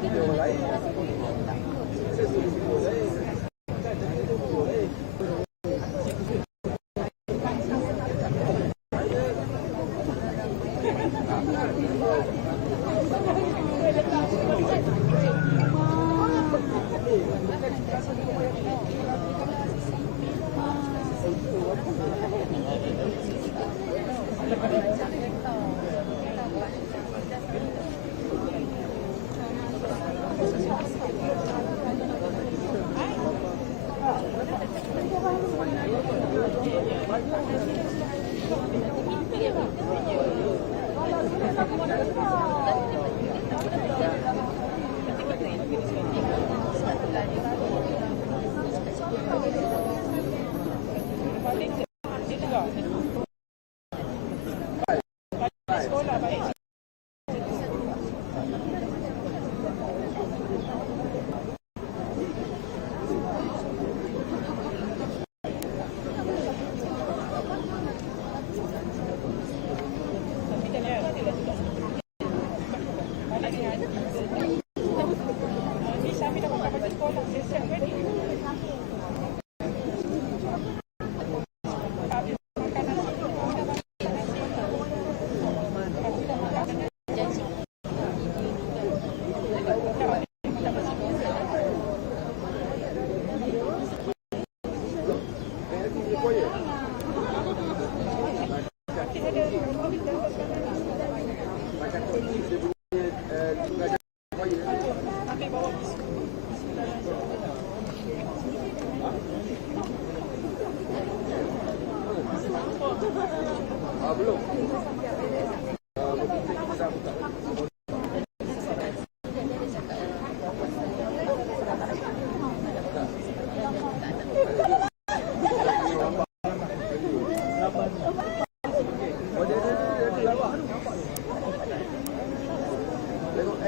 Video.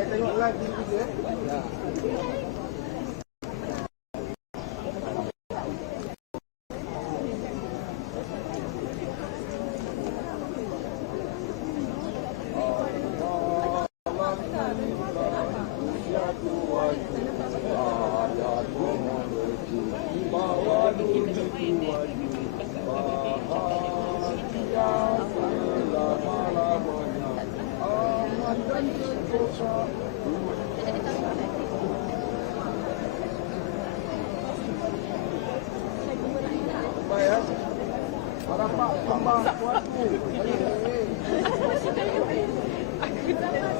I think live video. Yeah. Mama, what's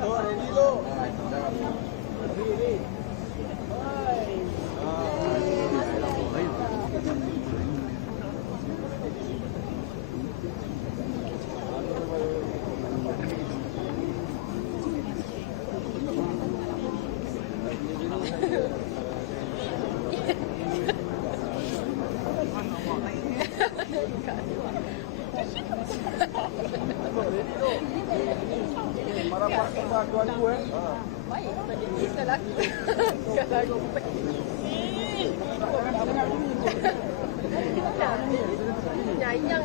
Corre, Nilo. Nyayang.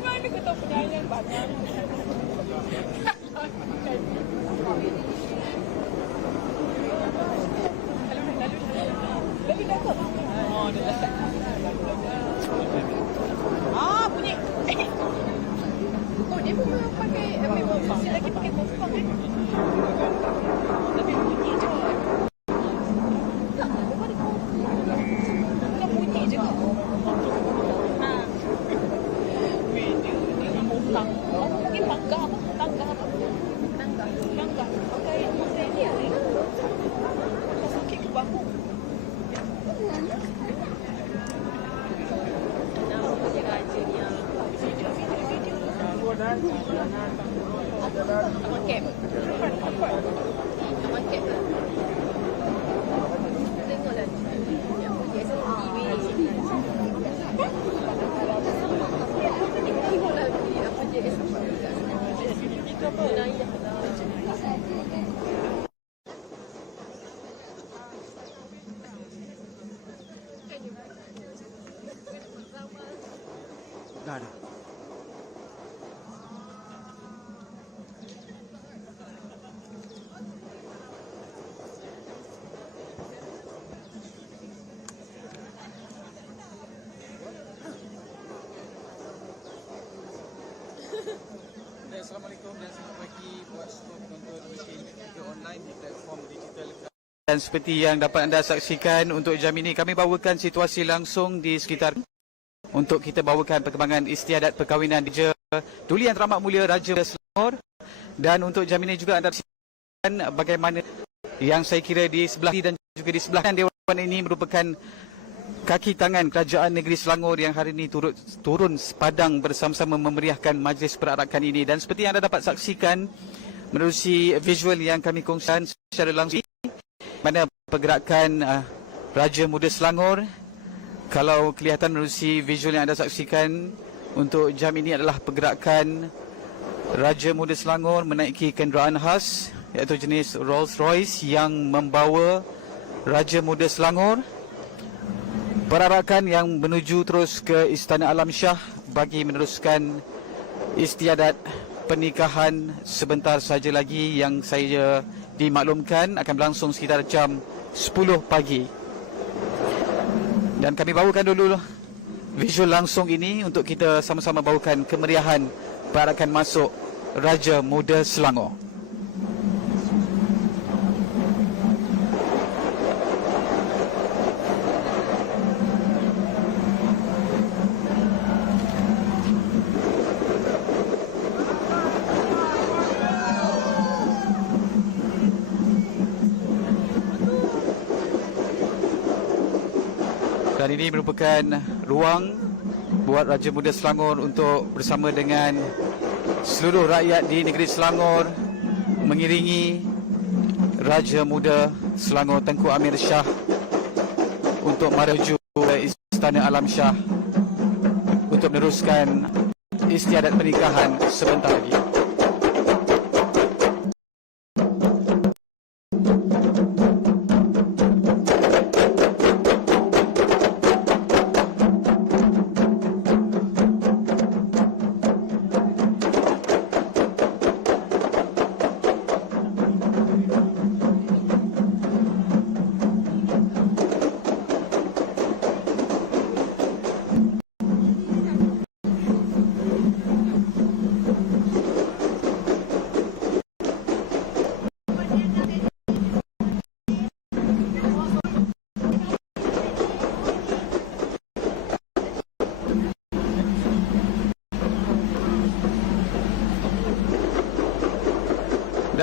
Mana kau tahu penyayang banyak? Ah, bunyi. Oh, dia pun memang pakai, eh, memang masih lagi pakai popcorn eh. Tapi bunyi je. Tak, dia ada Bukan bunyi je kau. Ha. Weh, dia, dia ngomong Oh, mungkin tangga apa? Tangga apa? Tangga. Tangga. Pakai, pakai ni ada. Kau sakit ke bahu? Nama dia raja dia. Video, video, video. Abang Cap. Abang Cap lah. Tengoklah. Yang pergi SMTV. Tengoklah dia pergi SMTV. Itu apa? Nayah lah. Dah ada. Assalamualaikum dan selamat pagi buat semua penonton mesin video online di platform digital. Dan seperti yang dapat anda saksikan untuk jam ini kami bawakan situasi langsung di sekitar. Untuk kita bawakan perkembangan istiadat perkahwinan di Je Duli Yang Teramat Mulia Raja Selangor. Dan untuk jam ini juga anda saksikan bagaimana yang saya kira di sebelah dan juga di sebelah kanan dewan ini merupakan kaki tangan kerajaan negeri Selangor yang hari ini turut turun sepadang bersama-sama memeriahkan majlis perarakan ini. Dan seperti yang anda dapat saksikan menerusi visual yang kami kongsikan secara langsung mana pergerakan uh, Raja Muda Selangor kalau kelihatan menerusi visual yang anda saksikan untuk jam ini adalah pergerakan Raja Muda Selangor menaiki kenderaan khas iaitu jenis Rolls Royce yang membawa Raja Muda Selangor perarakan yang menuju terus ke Istana Alam Shah bagi meneruskan istiadat pernikahan sebentar saja lagi yang saya dimaklumkan akan berlangsung sekitar jam 10 pagi. Dan kami bawakan dulu visual langsung ini untuk kita sama-sama bawakan kemeriahan perarakan masuk Raja Muda Selangor. Merupakan ruang buat Raja Muda Selangor untuk bersama dengan seluruh rakyat di negeri Selangor mengiringi Raja Muda Selangor Tengku Amir Shah untuk menuju ke Istana Alam Shah untuk meneruskan istiadat pernikahan sebentar lagi.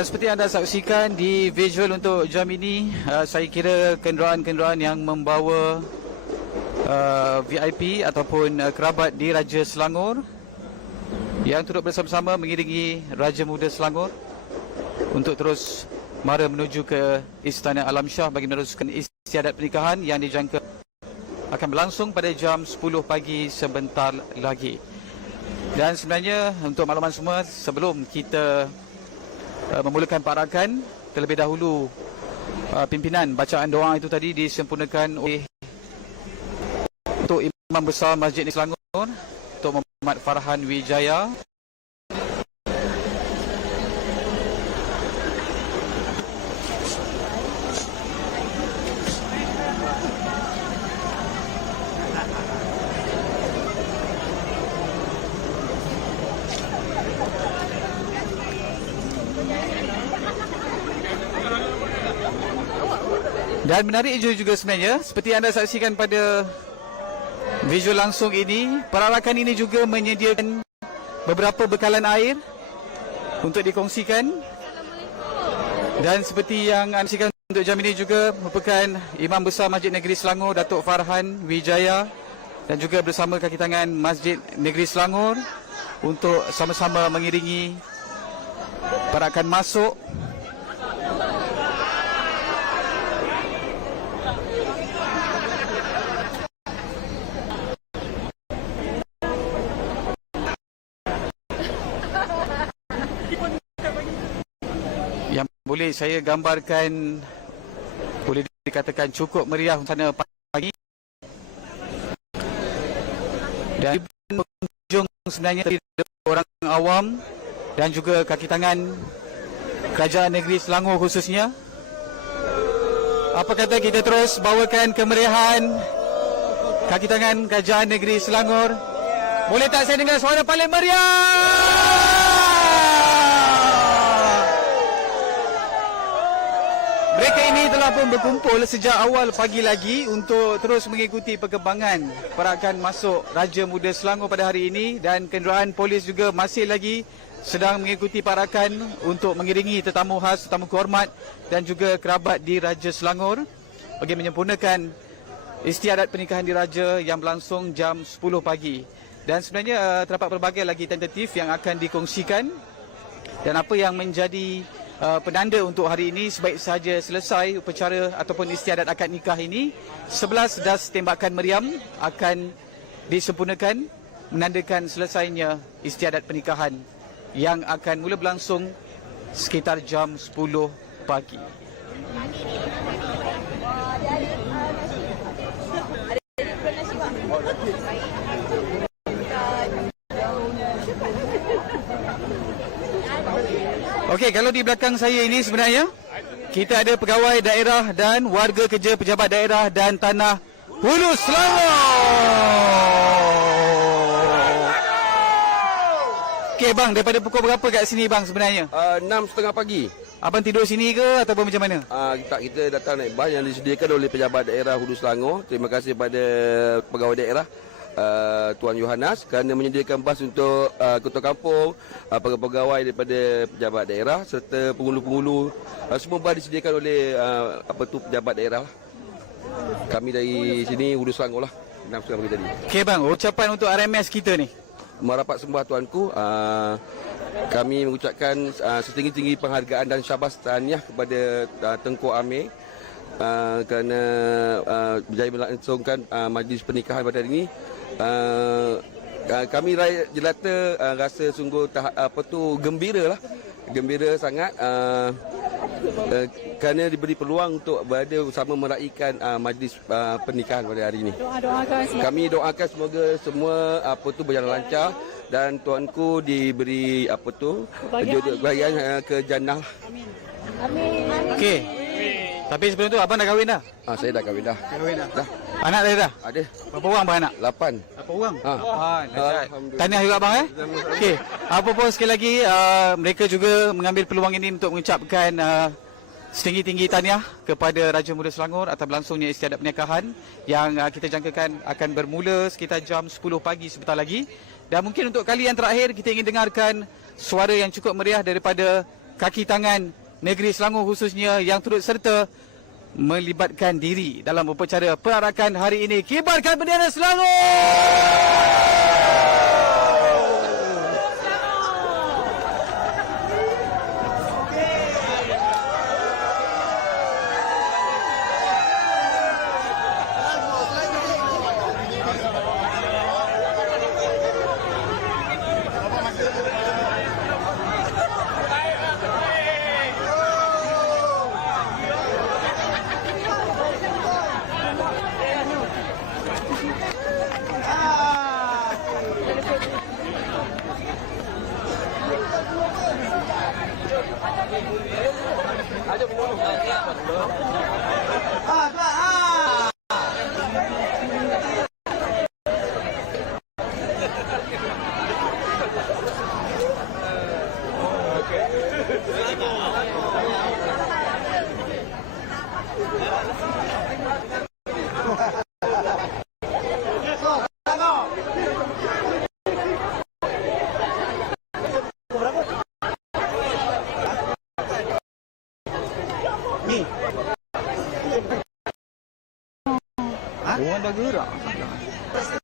Dan seperti anda saksikan di visual untuk jam ini, uh, saya kira kenderaan-kenderaan yang membawa uh, VIP ataupun uh, kerabat di Raja Selangor yang turut bersama-sama mengiringi Raja Muda Selangor untuk terus mara menuju ke Istana Alam Shah bagi meneruskan istiadat pernikahan yang dijangka akan berlangsung pada jam 10 pagi sebentar lagi. Dan sebenarnya untuk makluman semua sebelum kita uh, memulakan parakan terlebih dahulu uh, pimpinan bacaan doa itu tadi disempurnakan oleh untuk Imam Besar Masjid Selangor Tok Muhammad Farhan Wijaya Dan menarik juga, juga sebenarnya seperti anda saksikan pada visual langsung ini, perarakan ini juga menyediakan beberapa bekalan air untuk dikongsikan. Dan seperti yang anda saksikan untuk jam ini juga merupakan Imam Besar Masjid Negeri Selangor Datuk Farhan Wijaya dan juga bersama kaki tangan Masjid Negeri Selangor untuk sama-sama mengiringi perakan masuk yang boleh saya gambarkan boleh dikatakan cukup meriah sana pagi. Dan pengunjung sebenarnya orang awam dan juga kaki tangan kerajaan negeri Selangor khususnya. Apa kata kita terus bawakan kemeriahan kaki tangan kerajaan negeri Selangor? Boleh tak saya dengar suara paling meriah Mereka ini telah pun berkumpul sejak awal pagi lagi untuk terus mengikuti perkembangan perakan masuk Raja Muda Selangor pada hari ini dan kenderaan polis juga masih lagi sedang mengikuti parakan untuk mengiringi tetamu khas, tetamu kehormat dan juga kerabat di Raja Selangor bagi menyempurnakan istiadat pernikahan di Raja yang berlangsung jam 10 pagi. Dan sebenarnya uh, terdapat pelbagai lagi tentatif yang akan dikongsikan dan apa yang menjadi uh, penanda untuk hari ini sebaik sahaja selesai upacara ataupun istiadat akad nikah ini 11 das tembakan meriam akan disempurnakan menandakan selesainya istiadat pernikahan yang akan mula berlangsung sekitar jam 10 pagi. Okey, kalau di belakang saya ini sebenarnya kita ada pegawai daerah dan warga kerja pejabat daerah dan tanah Hulu Selangor. Okey bang, daripada pukul berapa kat sini bang sebenarnya? Uh, enam setengah pagi. Abang tidur sini ke ataupun macam mana? Uh, tak kita datang naik bas yang disediakan oleh pejabat daerah Hulu Selangor. Terima kasih pada pegawai daerah uh, Tuan Yohanas kerana menyediakan bas untuk uh, ketua kampung, uh, pegawai daripada pejabat daerah serta penghulu-penghulu. Uh, semua bas disediakan oleh uh, apa tu pejabat daerah. lah. Kami dari sini Hulu Selangor lah. Enam pagi tadi. Okey bang, ucapan untuk RMS kita ni. Merapat sembah tuanku, uh, kami mengucapkan uh, setinggi-tinggi penghargaan dan syabas tahniah kepada uh, Tengku Amir uh, kerana uh, berjaya melangsungkan uh, majlis pernikahan pada hari ini. Uh, uh, kami rakyat jelata uh, rasa sungguh tah, apa tu gembira lah. Gembira sangat uh, uh, kerana diberi peluang untuk berada bersama meraihkan uh, majlis uh, pernikahan pada hari ini. Kami doakan semoga semua apa tu berjalan lancar dan tuanku diberi apa tu kebahagiaan uh, ke jannah. Okey. Tapi sebelum tu abang dah kahwin dah? Ah saya dah kahwin dah. Kahwin dah. Dah. Anak dah dah? Ada Berapa orang bang anak? 8. Berapa orang? Ha. Ah. Alhamdulillah. Tahniah juga abang eh. Okey. Apa pun sekali lagi uh, mereka juga mengambil peluang ini untuk mengucapkan uh, setinggi-tinggi tahniah kepada Raja Muda Selangor atas berlangsungnya istiadat pernikahan yang uh, kita jangkakan akan bermula sekitar jam 10 pagi sebentar lagi. Dan mungkin untuk kali yang terakhir kita ingin dengarkan suara yang cukup meriah daripada kaki tangan negeri Selangor khususnya yang turut serta melibatkan diri dalam upacara perarakan hari ini. Kibarkan bendera Selangor! Ah, Orang dah gerak.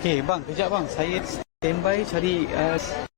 Okey bang, kejap bang. Saya standby cari uh,